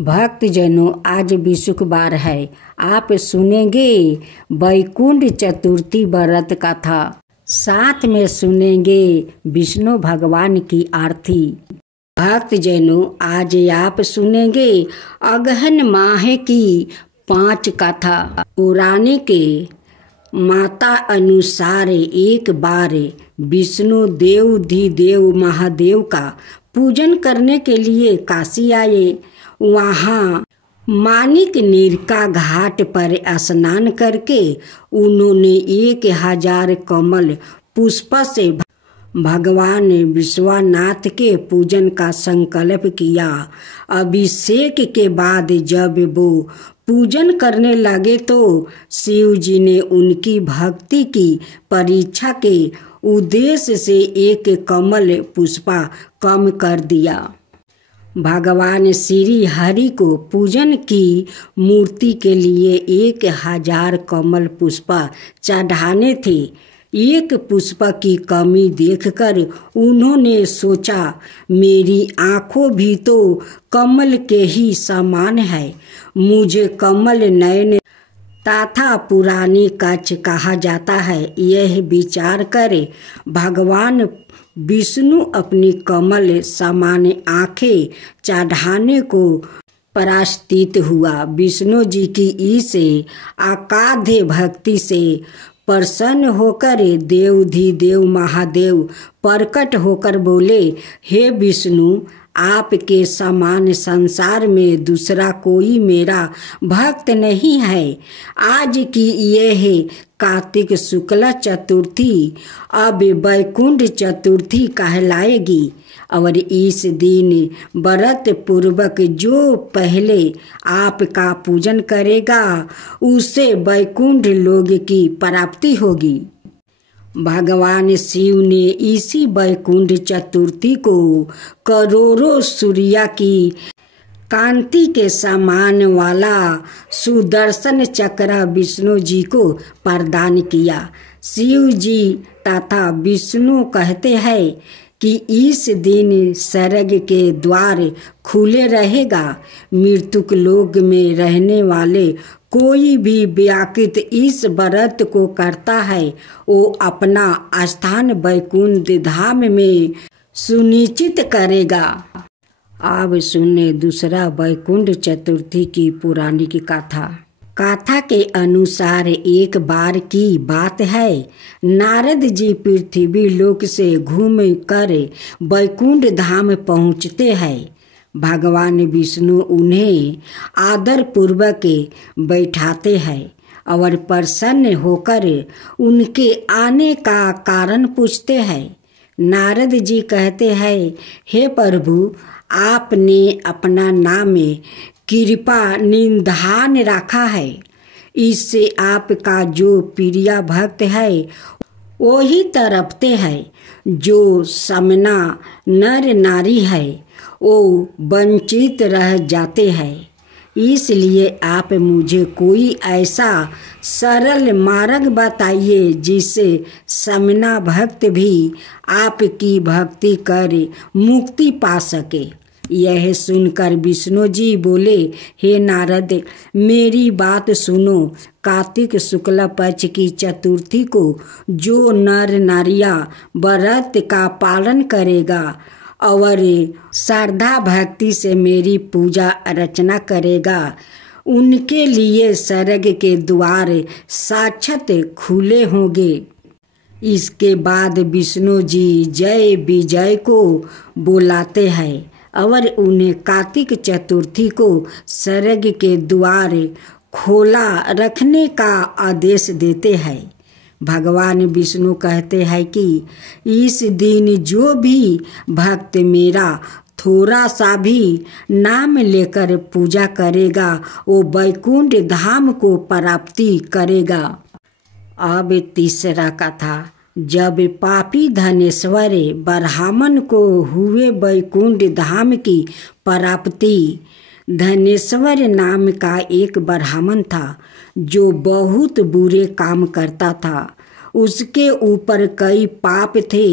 भक्तजनों, आज विशुक्रवार है। आप सुनेंगे वैकुंठ चतुर्थी व्रत कथा, साथ में सुनेंगे विष्णु भगवान की आरती। भक्तजनों, आज आप सुनेंगे अगहन माह की 5 कथा। पुराने के माता अनुसार एक बार विष्णु देव महादेव का पूजन करने के लिए काशी आए। वहाँ मानिकनीर का घाट पर स्नान करके उन्होंने 1000 कमल पुष्प से भगवान विश्वनाथ के पूजन का संकल्प किया। अभिषेक के बाद जब वो पूजन करने लगे तो शिव जी ने उनकी भक्ति की परीक्षा के उद्देश्य से 1 कमल पुष्पा कम कर दिया। भगवान श्री हरि को पूजन की मूर्ति के लिए 1000 कमल पुष्पा चढ़ाने थे। 1 पुष्प की कमी देखकर उन्होंने सोचा, मेरी आँखों भी तो कमल के ही समान है, मुझे कमल नयन तथा पुरानी कच्छ कहा जाता है। यह विचार कर भगवान विष्णु अपनी कमल समान आँखें चढ़ाने को प्रस्थित हुआ। विष्णु जी की इस अगाध भक्ति से प्रसन्न होकर देव महादेव प्रकट होकर बोले, हे विष्णु, आपके समान संसार में दूसरा कोई मेरा भक्त नहीं है। आज की यह कार्तिक शुक्ल चतुर्थी अब वैकुंठ चतुर्थी कहलाएगी और इस दिन व्रत पूर्वक जो पहले आपका पूजन करेगा उसे वैकुंठ लोक की प्राप्ति होगी। भगवान शिव ने इसी वैकुंठ चतुर्थी को करोड़ों सूर्य की कांति के समान वाला सुदर्शन चक्र विष्णु जी को प्रदान किया। शिव जी तथा विष्णु कहते हैं कि इस दिन स्वर्ग के द्वार खुले रहेगा। मृत्युक लोक में रहने वाले कोई भी व्यक्ति इस व्रत को करता है, वो अपना स्थान वैकुंठ धाम में सुनिश्चित करेगा। अब सुने दूसरा वैकुंठ चतुर्थी की पौराणिक कथा। कथा के अनुसार एक बार की बात है, नारद जी पृथ्वी लोक से घूम कर वैकुंठ धाम पहुँचते हैं। भगवान विष्णु उन्हें आदर पूर्वक बैठाते हैं और प्रसन्न होकर उनके आने का कारण पूछते हैं। नारद जी कहते हैं, हे प्रभु, आपने अपना नाम कृपा निधान रखा है, इससे आपका जो प्रिय भक्त है वही तड़पते हैं। जो समना नर नारी है वो वंचित रह जाते हैं। इसलिए आप मुझे कोई ऐसा सरल मार्ग बताइए जिससे समना भक्त भी आपकी भक्ति कर मुक्ति पा सके। यह सुनकर विष्णु जी बोले, हे नारद, मेरी बात सुनो। कार्तिक शुक्ल पक्ष की चतुर्थी को जो नर नारियां व्रत का पालन करेगा और श्रद्धा भक्ति से मेरी पूजा अर्चना करेगा, उनके लिए स्वर्ग के द्वार साक्षात खुले होंगे। इसके बाद विष्णु जी जय विजय को बुलाते हैं और उन्हें कार्तिक चतुर्थी को स्वर्ग के द्वार खोला रखने का आदेश देते हैं। भगवान विष्णु कहते हैं कि इस दिन जो भी भक्त मेरा थोड़ा सा भी नाम लेकर पूजा करेगा वो वैकुंठ धाम को प्राप्ति करेगा। अब तीसरा कथा। जब पापी धनेश्वर ब्राह्मण को हुए वैकुंठ धाम की प्राप्ति। धनेश्वर नाम का एक ब्राह्मण था जो बहुत बुरे काम करता था। उसके ऊपर कई पाप थे।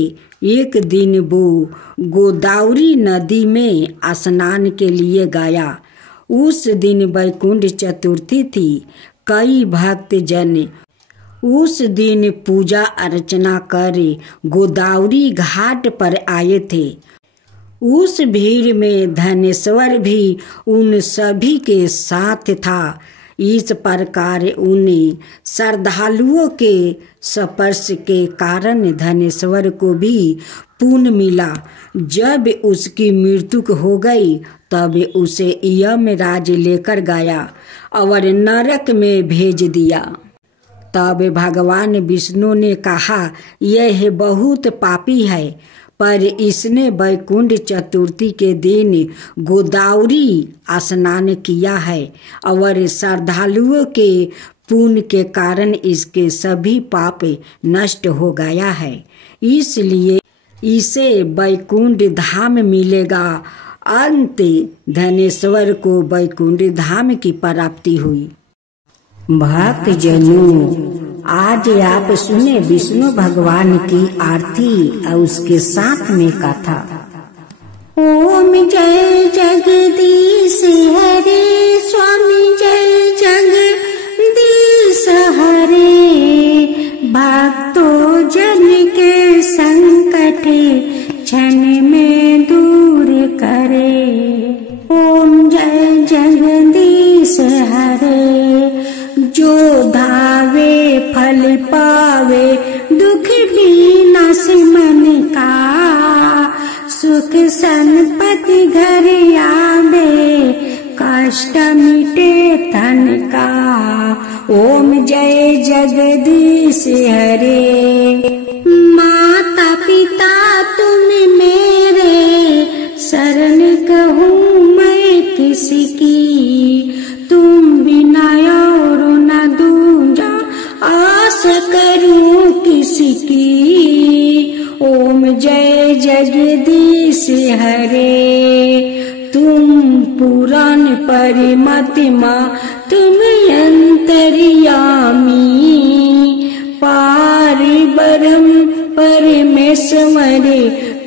एक दिन वो गोदावरी नदी में स्नान के लिए गया। उस दिन वैकुंठ चतुर्थी थी। कई भक्त जन उस दिन पूजा अर्चना कर गोदावरी घाट पर आए थे। उस भीड़ में धनेश्वर भी उन सभी के साथ था। इस प्रकार उन्हें श्रद्धालुओं के स्पर्श के कारण धनेश्वर को भी पुण्य मिला। जब उसकी मृत्यु हो गई तब उसे यमराज लेकर गया और नरक में भेज दिया। तब भगवान विष्णु ने कहा, यह बहुत पापी है, पर इसने वैकुंठ चतुर्थी के दिन गोदावरी स्नान किया है और श्रद्धालुओं के पुण्य के कारण इसके सभी पाप नष्ट हो गया है, इसलिए इसे वैकुंठ धाम मिलेगा। अंत धनेश्वर को वैकुंठ धाम की प्राप्ति हुई। भक्त जनों, आज आप सुने विष्णु भगवान की आरती और उसके साथ में कथा। ओम जय जगदीश हरे, स्वामी जय जगदीश हरे। भक्तों जन के संकट क्षण में दूर करे। ओम जय जगदीश हरे। जो धावे फल पावे, दुख विनाश मन का। सुख संपत्ति घर आवे, कष्ट मिटे तन का। ओम जय जगदीश हरे। माता पिता तुम मेरे, शरण कहूँ मैं किसकी। तुम बिना और न दूजा, आस करूं किसकी। ओम जय जगदीश हरे। तुम पुराण परमात्मा, तुम अंतर्यामी। पार ब्रह्म परमेश्वर,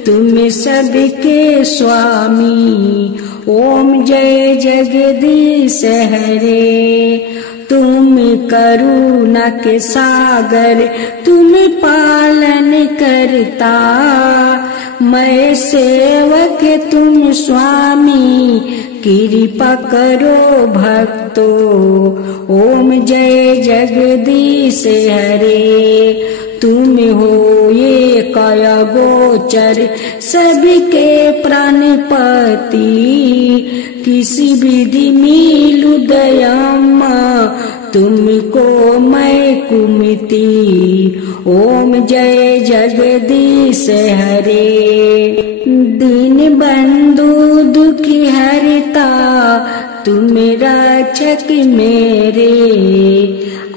तुम सबके स्वामी। ओम जय जगदीश हरे। तुम करुणा के सागर, तुम पालन करता। मैं सेवक तुम स्वामी, कृपा करो भक्तो। ओम जय जगदीश हरे। तुम हो ये काया गोचर, सबके प्राणपति। किसी विधि मिलू दयामा, तुमको मैं कुमति। ओम जय जगदीश हरे। दीन बंधु दुखी हरता, तुम रक्षक मेरे।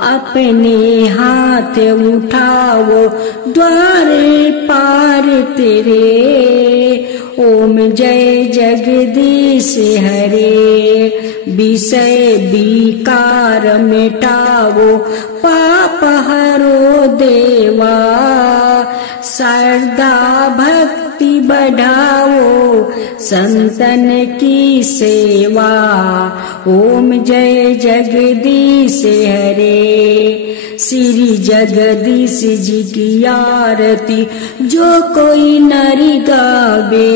अपने हाथ उठाओ, द्वार पार तेरे। ओम जय जगदीश हरे। विषय विकार मिटाओ, पाप हरो देवा। श्रद्धा भक्ति बढ़ाओ, संतन की सेवा। ओम जय जगदीश हरे। श्री जगदीश जी की आरती जो कोई नरि गावे।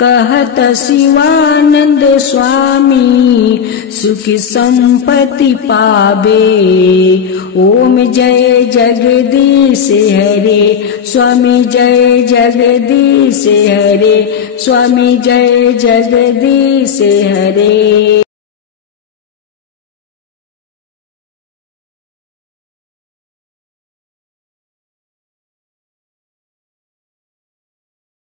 कहत शिवानंद स्वामी, सुख संपत्ति पावे। ओम जय जगदीश हरे। स्वामी जय जगदीश हरे। स्वामी जय जगदीश हरे।